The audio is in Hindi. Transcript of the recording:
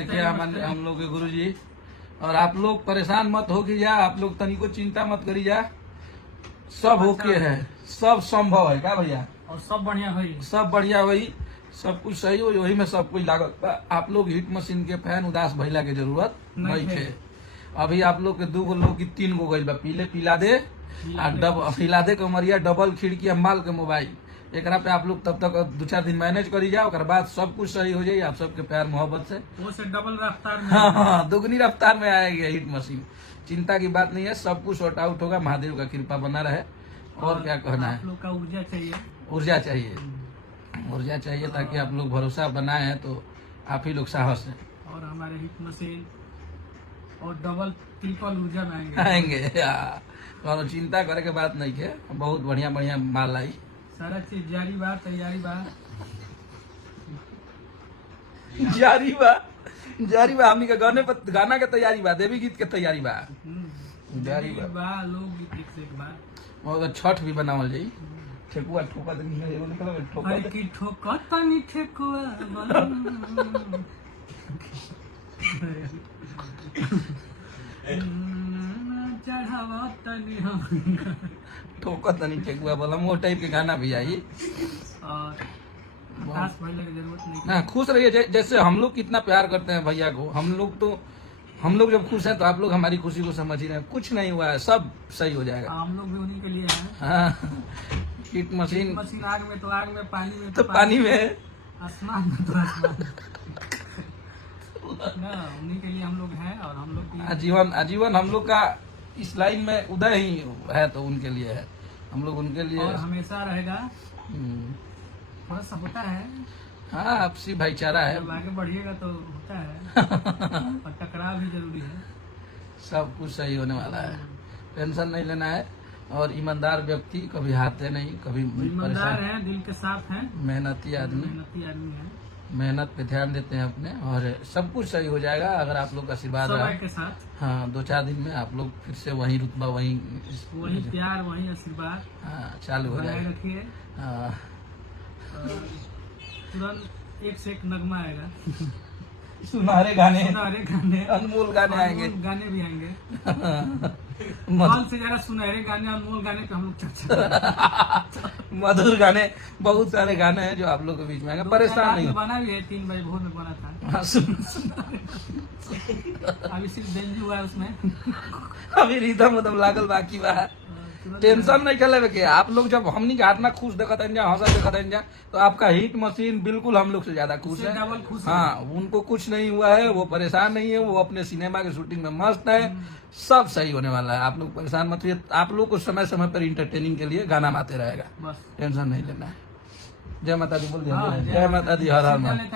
देखिए हम लोग के गुरुजी। और आप लोग परेशान मत हो कि जा, आप लोग तनिको चिंता मत करी जा, सब ओके है, सब संभव है क्या भैया, और सब बढ़िया हुई, सब बढ़िया हुई, सब कुछ सही हो, वही में सब कुछ लागत बा। आप लोग हीट मशीन के फैन उदास भइला के जरूरत नहीं है। अभी आप लोग के 2 गो लोग की 3 गो गइल बा, पीले पिला दे पिला दे कमरिया डबल खिड़की अम्बाल के मोबाइल, एकरा पे आप लोग तब तक 2-4 दिन मैनेज करी जाओ, ओकर बाद सब कुछ सही हो जाए। आप सबके प्यार मोहब्बत से वो से डबल रफ्तार में, हाँ दुगनी रफ्तार में आएगी हीट मशीन। चिंता की बात नहीं है, सब कुछ सॉर्ट आउट होगा, महादेव का कृपा बना रहे। और क्या कहना है, आप लोग का ऊर्जा चाहिए, ऊर्जा चाहिए, ऊर्जा चाहिए, ताकि आप लोग भरोसा बनाए हैं तो आप ही लोग साहस है। और हमारे हिट मशीन और डबल ट्रिपल ऊर्जा में आएंगे और चिंता करे के बात नहीं है, बहुत बढ़िया बढ़िया माल आई, सारा चीज जारी बा, तैयारी बा, जारी बा हमनी के गाना के तैयारी बा, देवी गीत के तैयारी बा, जारी बा, लोग एक से एक बा। और छठ भी बनावल जाई, ठेकुआ ठोका अरे की ठोका तनी ठेकुआ चढ़ावा तनी हम ठोका तनी ठेकुआ बोला, वो टाइप के गाना भी आई। और खास भइले की जरूरत नहीं ना, खुश रहिए, जैसे हम लोग कितना प्यार करते हैं भैया को, हम लोग जब खुश हैं तो आप लोग हमारी खुशी को समझ ही रहे हैं। कुछ नहीं हुआ है, सब सही हो जाएगा। हम लोग भी उन्हीं के लिए हैं। हाँ, हीट मशीन आग में तो आग में, पानी में तो पानी में, आसमान में तो आसमान ना, उन्हीं के लिए हम लोग हैं। और हम लोग आजीवन हम लोग का इस लाइन में उदय ही है, तो उनके लिए है, हम लोग उनके लिए, और हमेशा रहेगा। थोड़ा सा होता है, हाँ आपसी भाईचारा है, जब आगे बढ़िएगा तो होता है और टकराव भी जरूरी है। सब कुछ सही होने वाला है, टेंशन नहीं लेना है। और ईमानदार व्यक्ति कभी हारते नहीं, कभी ईमानदार है, दिल के साथ है, मेहनती आदमी है, मेहनत पे ध्यान देते हैं अपने, और सब कुछ सही हो जाएगा अगर आप लोग का आशीर्वाद रहा के साथ। हाँ 2-4 दिन में आप लोग फिर से वही रुतबा, वही प्यार, वही आशीर्वाद हाँ चालू हो जाएगा। रखिए, हाँ तुरंत एक से एक नगमा आएगा, सुनहरे गाने, अनमोल गाने आएंगे, गाने भी आएंगे। माल से ज्यादा सुनहरे गाने, अनमोल गाने पे हम लोग चर्चा मधुर गाने, बहुत सारे गाने हैं जो आप लोग के बीच में आएंगे, परेशान नहीं हो। बना भी है, 3 बजे भोर में बना था। हाँ, सुन अभी सिर्फ बेंजू हुआ है उसमें, अभी रिदम उदम लागल बाकी बा, टेंशन नहीं खेले के। आप लोग जब हमनी के हाथ खुश देखते हैं, हंसा देखते हैं, तो आपका हीट मशीन बिल्कुल हम लोग से ज्यादा खुश है। हाँ उनको कुछ नहीं हुआ है, वो परेशान नहीं है, वो अपने सिनेमा की शूटिंग में मस्त है, सब सही होने वाला है। आप लोग परेशान मत होइए, आप लोग को समय समय पर इंटरटेनिंग के लिए गाना आते रहेगा, टेंशन नहीं लेना है। जय माता दी बोल दिया, जय माता दी, हर हर महादेव।